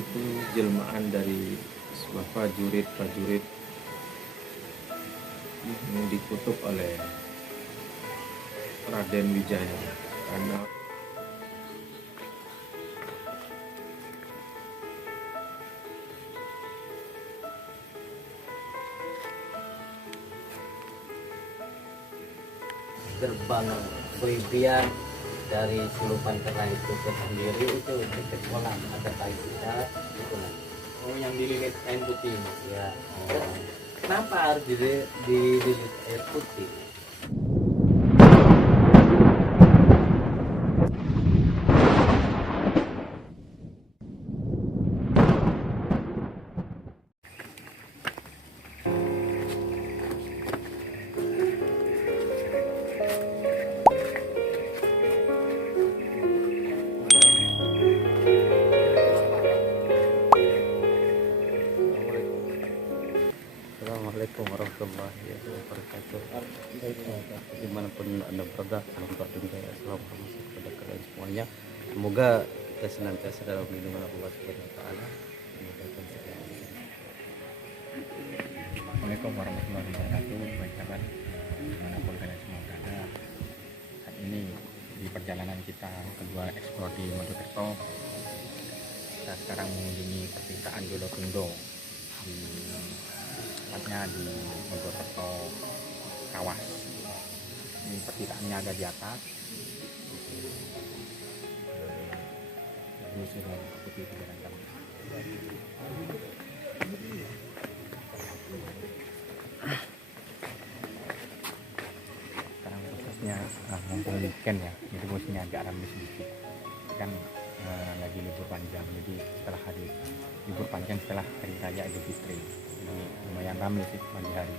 itu jelmaan dari sebuah prajurit yang dikutuk oleh Raden Wijaya karena gerbang Boybian dari Selupan Tengah itu ke sendiri itu dekat kolam ada kayu besar itu lah. Oh, yang dililit kain putih. Ya. Kenapa harus dililit air putih? Assalamualaikum warahmatullahi wabarakatuh. Dimanapun anda berada, salam berdoa, salam hormat kepada kalian semuanya. Semoga kita senantiasa dalam lindungan Allah Subhanahu Wa Taala. Assalamualaikum warahmatullahi wabarakatuh. Baik sahabat, dimanapun kalian semua berada. Saat ini di perjalanan kita kedua eksplor di Mojokerto, kita sekarang mengunjungi pertigaan Jolotundo tepatnya di Mojokerto Kawas. Ini pertikaannya ada di atas. Ini sudah putih beragam. Sekarang prosesnya mumpung weekend ya, jadi bosnya agak ramai sedikit. Kan lagi libur panjang, jadi setelah hari libur panjang setelah hari raya Idul Fitri. Ini lumayan ramai sih pagi hari.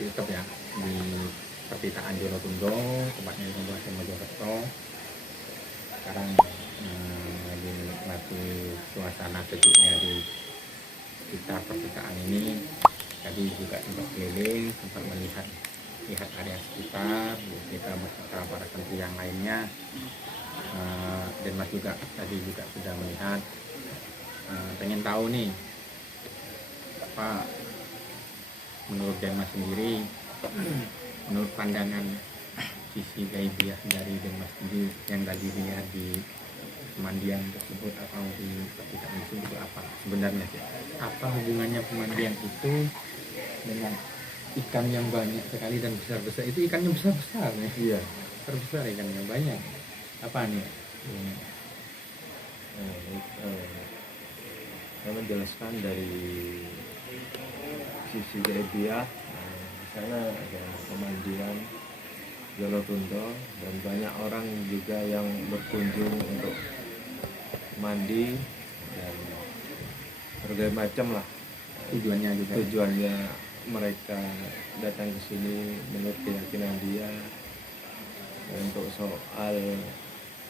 masih tetap ya di pertitaan Jolotundo, tempatnya di Kabupaten Mojokerto. Sekarang lagi menikmati suasana sejuknya di sekitar pertitaan ini. Tadi juga sempat keliling, sempat melihat area sekitar. Kita beserta para santri yang lainnya, dan Mas juga tadi juga sudah melihat. Pengen tahu nih apa menurut Denmas sendiri, menurut pandangan sisi gaibiah dari Denmas sendiri yang tadi dilihat di pemandian tersebut atau di pertitaan itu apa sebenarnya sih? Apa hubungannya pemandian itu dengan ikan yang banyak sekali dan besar-besar? Itu ikannya besar-besar nih. Iya. Besar ikannya banyak. Apa nih? Saya menjelaskan dari sisi gaibiah. Di sana ada pemandian Jolotundo dan banyak orang juga yang berkunjung untuk mandi dan berbagai macam lah Tujuannya juga. tujuannya mereka datang ke sini menurut keyakinan dia. Untuk soal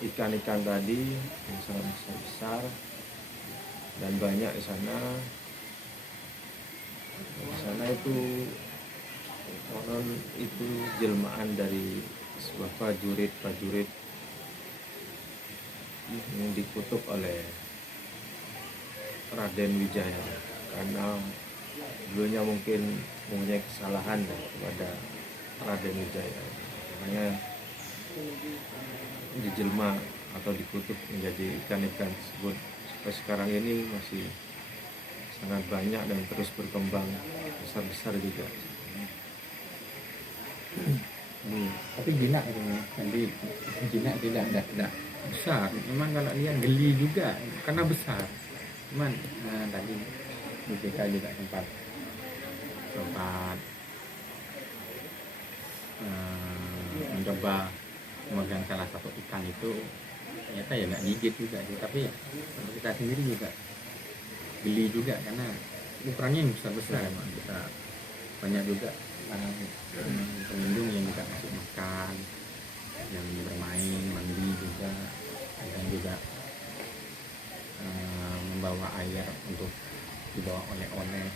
ikan-ikan tadi yang sangat besar dan banyak di sana. Di sana itu konon itu jelmaan dari sebuah prajurit yang dikutuk oleh Raden Wijaya karena dulunya mungkin mempunyai kesalahan kepada Raden Wijaya, makanya dijelma atau dikutuk menjadi ikan-ikan tersebut. Sampai sekarang ini masih sangat banyak dan terus berkembang besar-besar juga. Tapi jinak itu nanti jinak tidak besar. Memang kalau lihat geli juga karena besar. Cuman tadi BPK juga sempat mencoba memegang salah satu ikan itu, ternyata ya nggak gigit juga sih, tapi kita sendiri juga geli juga karena ukurannya yang besar emang. Kita banyak juga pengunjung yang juga masuk makan, yang bermain, mandi juga, dan juga membawa air untuk dibawa oleh-oleh.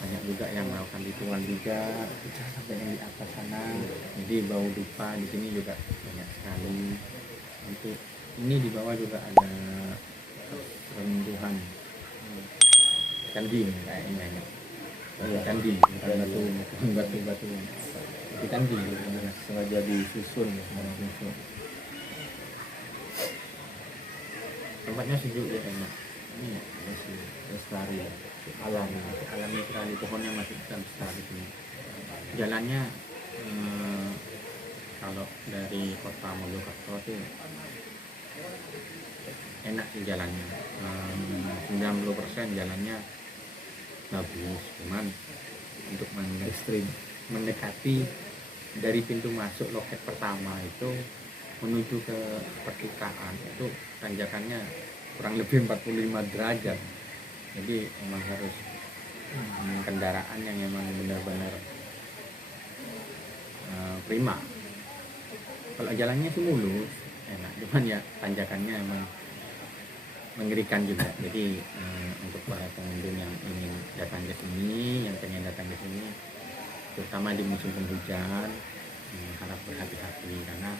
Banyak juga yang melakukan ritual juga sampai yang di atas sana. Jadi bau dupa di sini juga banyak sekali. Untuk ini di bawah juga ada rentuhan candi kayaknya. Candi, bukan batu. Itu candi Sengaja disusun. Tempatnya sejuk ya kayaknya. Ini Masih lestari ya. alami sekali, pohonnya masih besar di sini. Jalannya kalau dari kota Mojokerto itu enak sih jalannya. 90% jalannya bagus, cuman untuk mendekati dari pintu masuk loket pertama itu menuju ke pertikaan itu tanjakannya kurang lebih 45 derajat. Jadi memang harus kendaraan yang memang benar-benar prima. Kalau jalannya sih mulus, enak, cuman ya tanjakannya memang mengerikan juga. Jadi untuk para pengunjung yang ingin datang ke sini, yang pengen datang ke sini, terutama di musim penghujan, harap berhati-hati karena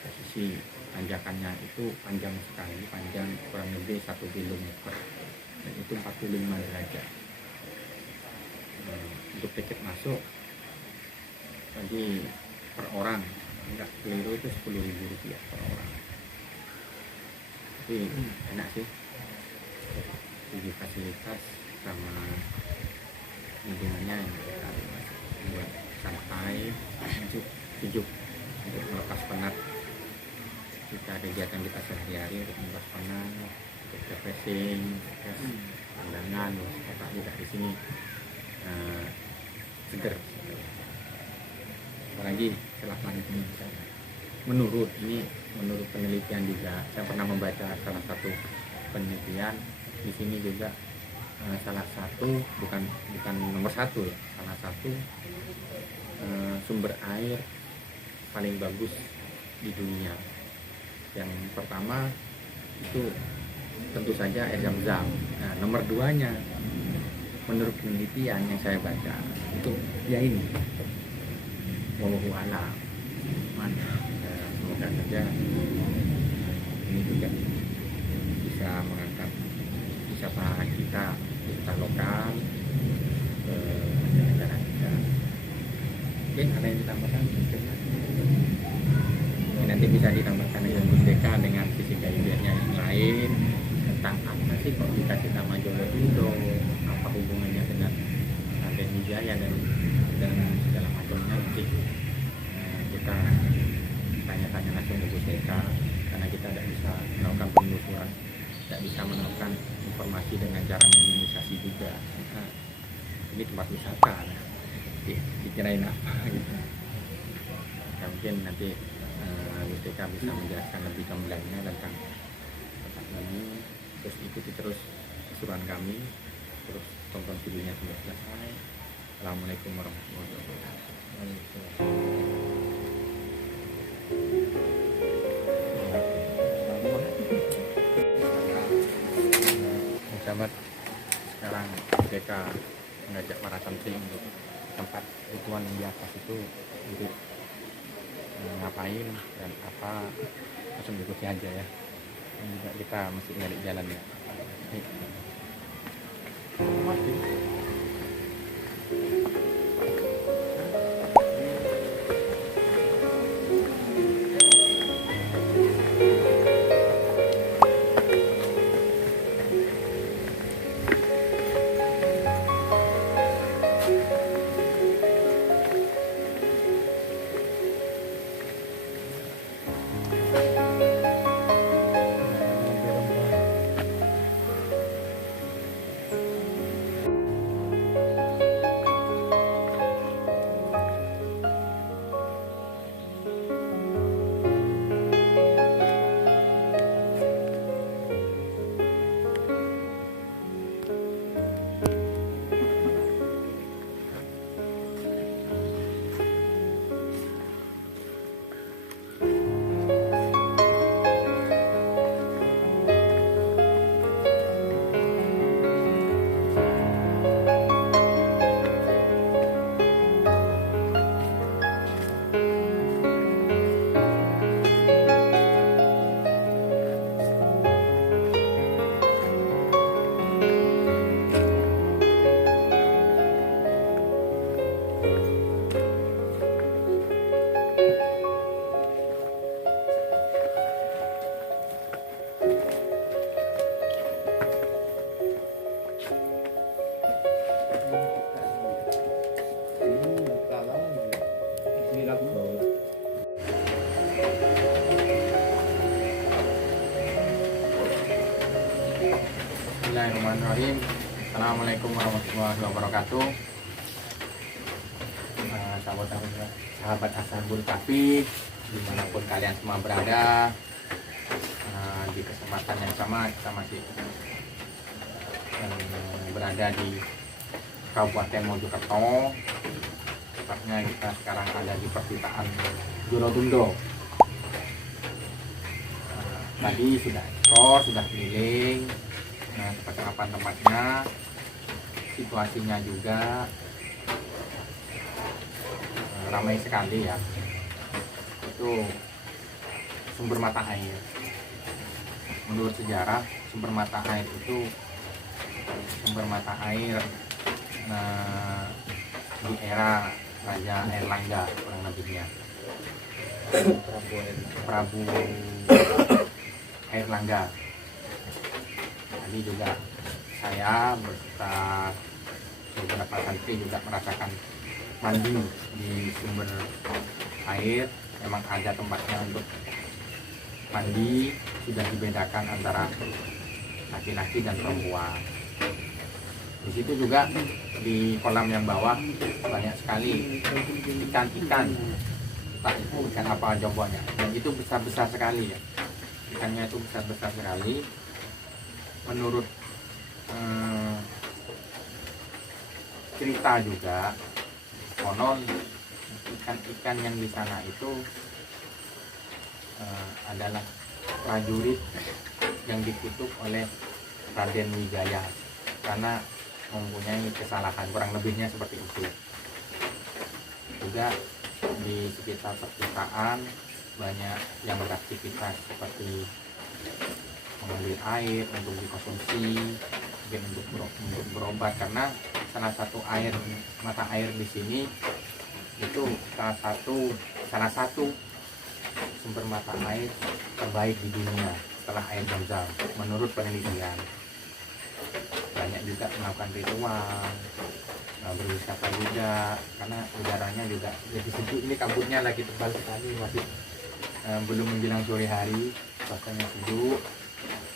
posisi tanjakannya itu panjang sekali, panjang kurang lebih 1 kilometer. Dan itu 45 derajat. Untuk tiket masuk tadi per orang enggak keliru itu Rp10.000 per orang. Tapi enak sih, segi fasilitas sama lingkungannya yang kita buat santai, sejuk untuk melepas penat. Kita kegiatan kita sehari-hari untuk melepas penat, untuk refreshing, pandangan, otak juga di sini seger. Apalagi setelah pandemi, menurut penelitian juga, saya pernah membaca salah satu penelitian di sini juga salah satu bukan nomor satu ya, salah satu sumber air paling bagus di dunia. Yang pertama itu tentu saja air Zam-Zam. Nah, nomor 2-nya menurut penelitian yang saya baca itu ya ini wallahu a'lam. Semoga saja ini juga bisa mengangkat wisata kita, wisata lokal ke negara kita. Mungkin ada yang ditambahkan? Ini nanti bisa ditambahkan dengan Merdeka dengan sisi keilmuannya yang lain tentang apa sih kok dikasih nama Jolotundo, apa hubungannya dengan Raden Wijaya dan segala macamnya. Nanti kita tanya-tanya langsung ke Merdeka, karena kita tidak bisa melakukan penelusuran, tidak bisa melakukan informasi dengan cara mengimunisasi juga. Nah, ini tempat wisata, nah, dikirain apa gitu. Ya, mungkin nanti BPK bisa menjelaskan lebih gamblangnya tentang tempat ini. Terus ikuti terus keseruan kami, terus tonton videonya sampai selesai. Assalamualaikum warahmatullahi wabarakatuh. Sahabat, sekarang BPK mengajak para santri untuk tempat rituan yang di atas itu untuk ngapain dan apa, langsung ikuti aja ya. Dan juga kita mesti nyari jalannya. Bismillahirrahmanirrahim. Assalamualaikum warahmatullahi wabarakatuh. Sahabat Ashabul Kahfi, dimanapun kalian semua berada, di kesempatan yang sama kita masih berada di Kabupaten Mojokerto. Tepatnya kita sekarang ada di pertitaan Jolotundo. Tadi sudah ekspor, sudah keliling. Nah, seperti apa tempatnya, situasinya juga ramai sekali ya. Itu sumber mata air. Menurut sejarah, sumber mata air itu sumber mata air di era Raja Airlangga kurang lebihnya. Prabu Airlangga. Tadi juga saya beserta beberapa santri juga merasakan mandi di sumber air. Memang ada tempatnya untuk mandi, sudah dibedakan antara laki-laki dan perempuan. Di situ juga di kolam yang bawah banyak sekali ikan-ikan, entah itu ikan apa joboknya, dan itu besar-besar sekali ya. Ikannya itu besar-besar sekali. Menurut cerita juga konon ikan-ikan yang di sana itu adalah prajurit yang dikutuk oleh Raden Wijaya karena mempunyai kesalahan, kurang lebihnya seperti itu. Juga di sekitar perkotaan banyak yang beraktivitas seperti mengambil air untuk dikonsumsi, mungkin untuk berobat, karena salah satu mata air di sini itu salah satu sumber mata air terbaik di dunia setelah air Zam-Zam menurut penelitian. Banyak juga melakukan ritual, berwisata juga, karena udaranya juga jadi sejuk. Ini kabutnya lagi tebal sekali, masih belum menjelang sore hari, suasananya sejuk,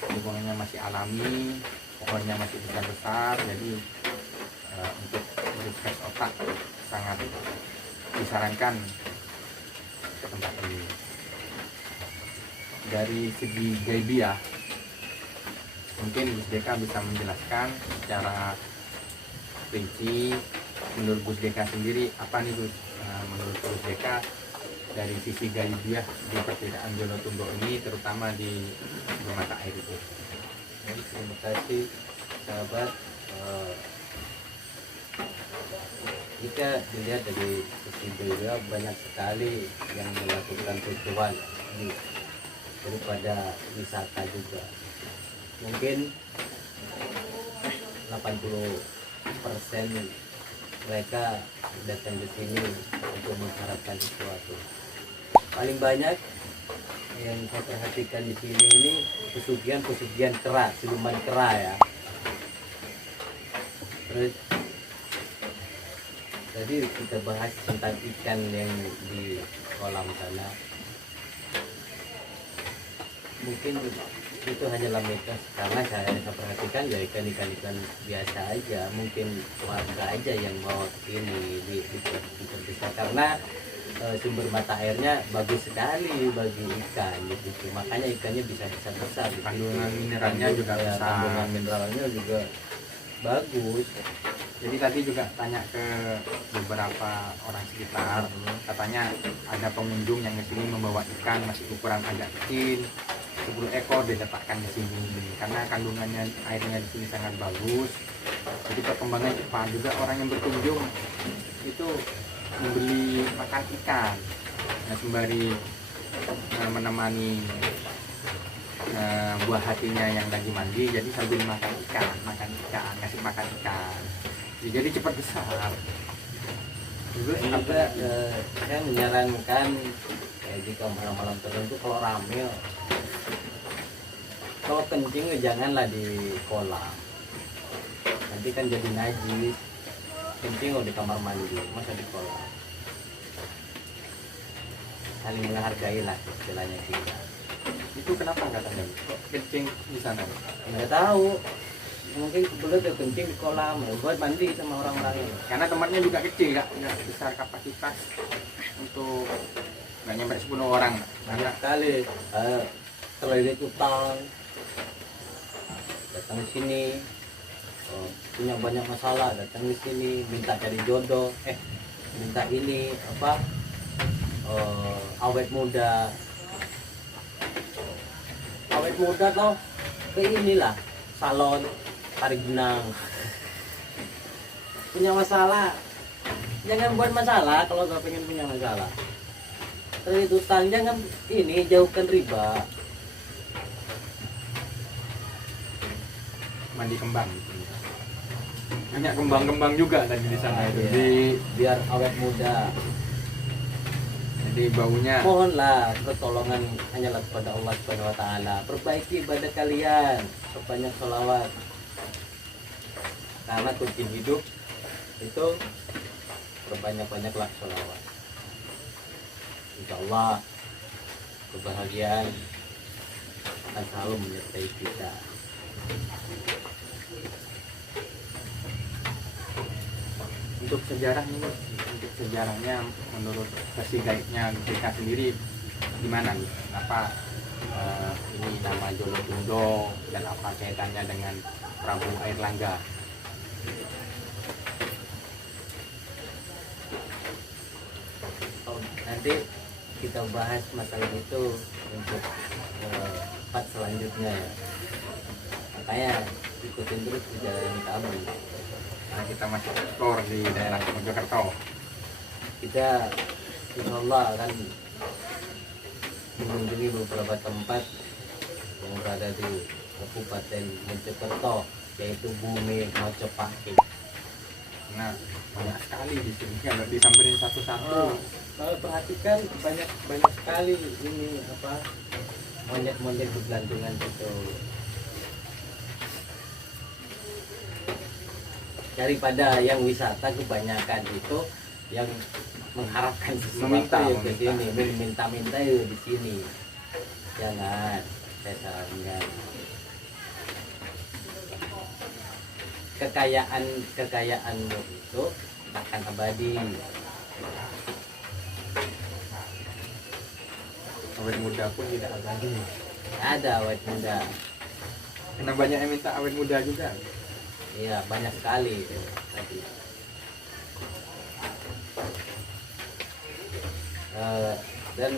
lingkungannya masih alami, pohonnya masih besar-besar, jadi untuk refresh otak sangat disarankan ke tempat ini. Dari segi gaibiah, mungkin Gus Deka bisa menjelaskan secara rinci menurut Gus Deka sendiri apa nih Gus? Menurut Gus Deka dari sisi gaibiah di pertigaan Jolotundo ini, terutama di mata air itu. Terima kasih sahabat. Jika dilihat dari sisi beliau, banyak sekali yang melakukan ritual daripada wisata juga. Mungkin 80% mereka datang ke sini untuk mengharapkan sesuatu. Paling banyak yang saya perhatikan di sini ini pesugihan kera, siluman kera ya. Terus tadi kita bahas tentang ikan yang di kolam sana. Mungkin itu hanyalah mitos, karena saya perhatikan ya ikan biasa aja, mungkin warga aja yang bawa ke sini diperbesar karena sumber mata airnya bagus sekali bagi ikan gitu. Makanya ikannya bisa besar gitu. Kandungan mineralnya juga besar. Kandungan mineralnya juga bagus. Jadi tadi juga tanya ke beberapa orang sekitar, katanya ada pengunjung yang kesini membawa ikan masih ukuran agak kecil, 10 ekor diletakkan di sini karena kandungannya airnya di sini sangat bagus. Jadi perkembangan cepat. Juga orang yang berkunjung itu membeli makan ikan, sembari menemani buah hatinya yang lagi mandi, jadi sambil makan ikan, ngasih makan ikan. Jadi cepat besar. Juga saya menyarankan jika malam-malam tertentu kalau rame, kalau kencing janganlah di kolam, nanti kan jadi najis. Kencing di kamar mandi, masa di kolam. Saling menghargai lah istilahnya kita. Itu kenapa katanya kencing di sana? Nggak tahu, mungkin kebetulan tuh kencing di kolam buat mandi sama orang-orang ini. Karena tempatnya juga kecil, nggak besar kapasitas untuk nggak nyampe 10 orang. Banyak sekali terlilit utang, datang ke sini, punya banyak masalah, datang di sini minta cari jodoh, minta ini apa, awet muda toh ke inilah salon tarik benang. Punya masalah, jangan buat masalah. Kalau nggak pengen punya masalah, terlilit utang, jangan ini, jauhkan riba. Mandi kembang gitu. Banyak kembang-kembang juga tadi di sana itu. Biar awet muda. Jadi baunya. Mohonlah pertolongan hanyalah kepada Allah Subhanahu wa taala. Perbaiki ibadah kalian, perbanyak sholawat. Karena kunci hidup itu perbanyak-banyaklah sholawat. Insyaallah kebahagiaan akan selalu menyertai kita. Untuk sejarahnya menurut versi gaibnya mereka sendiri gimana nih? Apa ini nama Jolotundo dan apa kaitannya dengan Prabu Airlangga? nanti kita bahas masalah itu untuk part selanjutnya ya. Makanya ikutin terus perjalanan kami. Nah, kita masih explore di daerah Mojokerto. Kita insya Allah akan mengunjungi beberapa tempat yang berada di Kabupaten Mojokerto, yaitu Bumi Mojopahit. Nah, banyak sekali di sini kalau disamperin satu-satu. Kalau perhatikan banyak sekali ini apa monyet-monyet bergelantungan itu. Daripada yang wisata kebanyakan itu yang mengharapkan sesuatu yang ke sini, minta-minta ya di sini. Jangan, saya sarankan. Kekayaanmu itu akan abadi. Awet muda pun tidak abadi. Ada awet muda. Karena banyak yang minta awet muda juga. Iya, banyak sekali tadi. Dan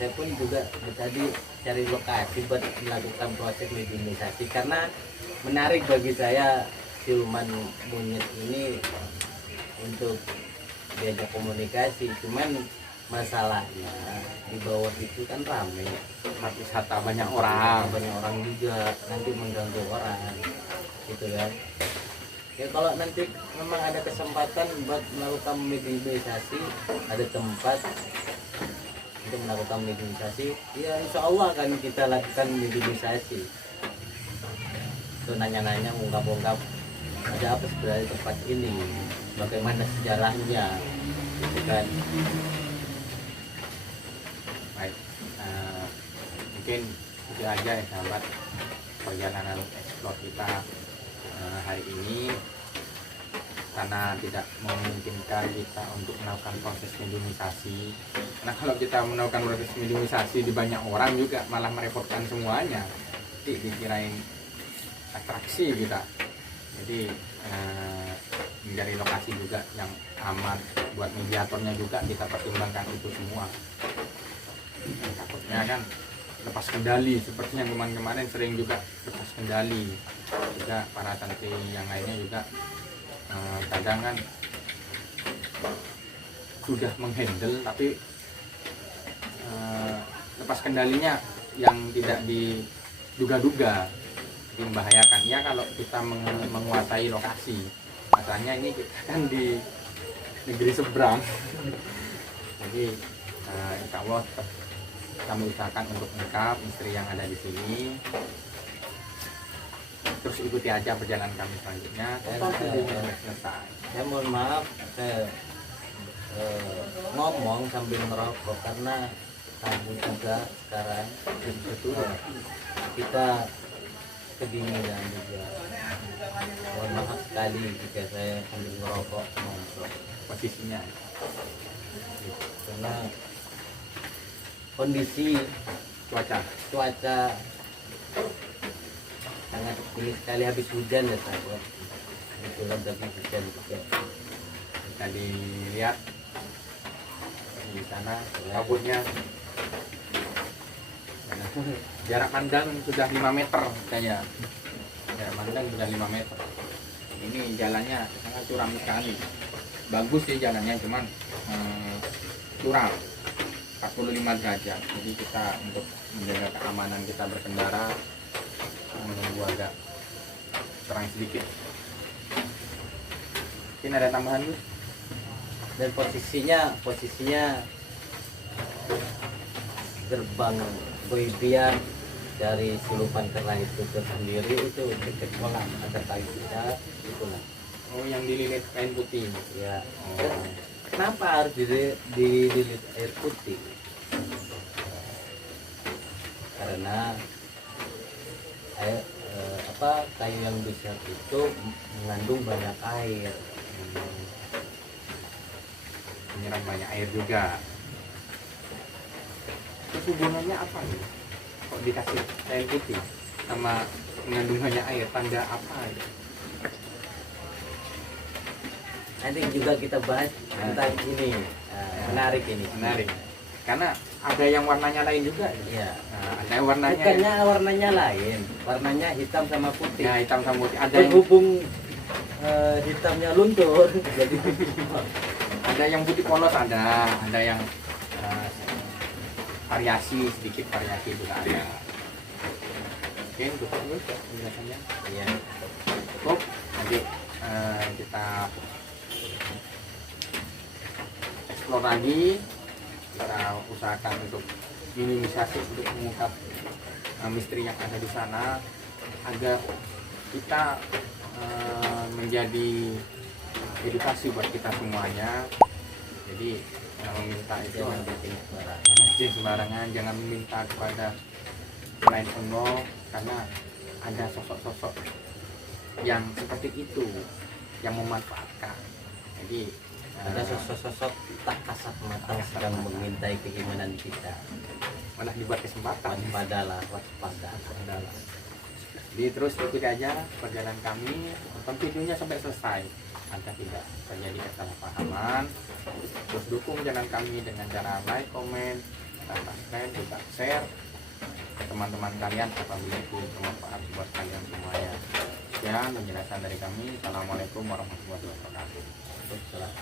saya pun juga tadi cari lokasi buat melakukan proses mediumisasi karena menarik bagi saya siluman monyet ini untuk diajak komunikasi. Cuman masalahnya di bawah itu kan ramai, Tempat wisata banyak orang. juga nanti mengganggu orang gitu kan. Ya kalau nanti memang ada kesempatan buat melakukan mediumisasi, ada tempat untuk melakukan mediumisasi, ya insya Allah akan kita lakukan mediumisasi. Itu nanya-nanya, ungkap-ungkap ada apa sebenarnya tempat ini, bagaimana sejarahnya gitu kan. Baik, mungkin itu aja ya sahabat perjalanan explore kita hari ini, karena tidak memungkinkan kita untuk melakukan proses mediumisasi. Nah, kalau kita melakukan proses mediumisasi di banyak orang juga malah merepotkan semuanya, dikirain atraksi kita. Jadi mencari lokasi juga yang aman buat mediatornya juga kita pertimbangkan itu semua. Takutnya kan lepas kendali, seperti yang kemarin sering juga lepas kendali. Juga para santri yang lainnya juga kadang kan sudah menghandle tapi lepas kendalinya yang tidak diduga-duga, jadi membahayakan. Ya kalau kita menguasai lokasi, masalahnya ini kita kan di negeri seberang. Jadi insya Allah tetap kami usahakan untuk lengkap istri yang ada di sini. Terus ikuti aja perjalanan kami selanjutnya sampai selesai. Saya mohon maaf, saya ngomong sambil merokok karena tamu juga sekarang betul kita kedinginan juga. Mohon maaf sekali jika saya sambil merokok ngomong Posisinya karena kondisi cuaca sangat tinggi sekali, habis hujan ya sahabat. Kebetulan tadi hujan juga. bisa dilihat di sana kabutnya. Jarak pandang sudah 5 meter kayaknya. Jarak pandang sudah 5 meter. Ini jalannya sangat curam sekali. Bagus sih jalannya, cuman curam 45 derajat. Jadi kita untuk menjaga keamanan kita berkendara menunggu agak terang sedikit. Mungkin ada tambahan Bu? Dan posisinya gerbang Boibia dari Silupan Kera itu tersendiri itu dekat kolam, ada kayu besar itulah. Oh, yang dililit kain putih. Ya. Oh. Kenapa harus dililit air putih? Karena kayu yang besar itu mengandung banyak air. Menyerap banyak air juga. Terus hubungannya apa nih? Kok dikasih kain putih sama mengandung banyak air, tanda apa? nanti juga kita bahas tentang ini menarik ini. Menarik. Karena ada yang warnanya lain juga. Iya. Nah, ada yang warnanya. Bukannya warnanya lain, warnanya hitam sama putih. Ya, hitam sama putih. Ada yang Berhubung hitamnya luntur, jadi ada yang putih polos, ada yang variasi, sedikit variasi juga ada. Oke, cukup dulu penjelasannya. iya. Cukup. Nanti kita explore lagi, kita usahakan untuk minimisasi untuk mengungkap misteri yang ada di sana agar kita menjadi edukasi buat kita semuanya. Jadi meminta itu Jangan bikin sembarangan. jangan bikin sembarangan, jangan meminta kepada selain Allah, karena ada sosok-sosok yang seperti itu yang memanfaatkan. Jadi Ada sosok-sosok tak kasat mata sedang mengintai keimanan kita. malah dibuat kesempatan. Waspadalah, waspada. Adalah. Jadi terus ikuti aja perjalanan kami, tonton videonya sampai selesai agar tidak terjadi kesalahpahaman. Terus dukung channel kami dengan cara like, komen, subscribe, juga share ke teman-teman kalian apabila itu bermanfaat buat kalian semuanya. Sekian penjelasan dari kami. Assalamualaikum warahmatullahi wabarakatuh. Waalaikumsalam.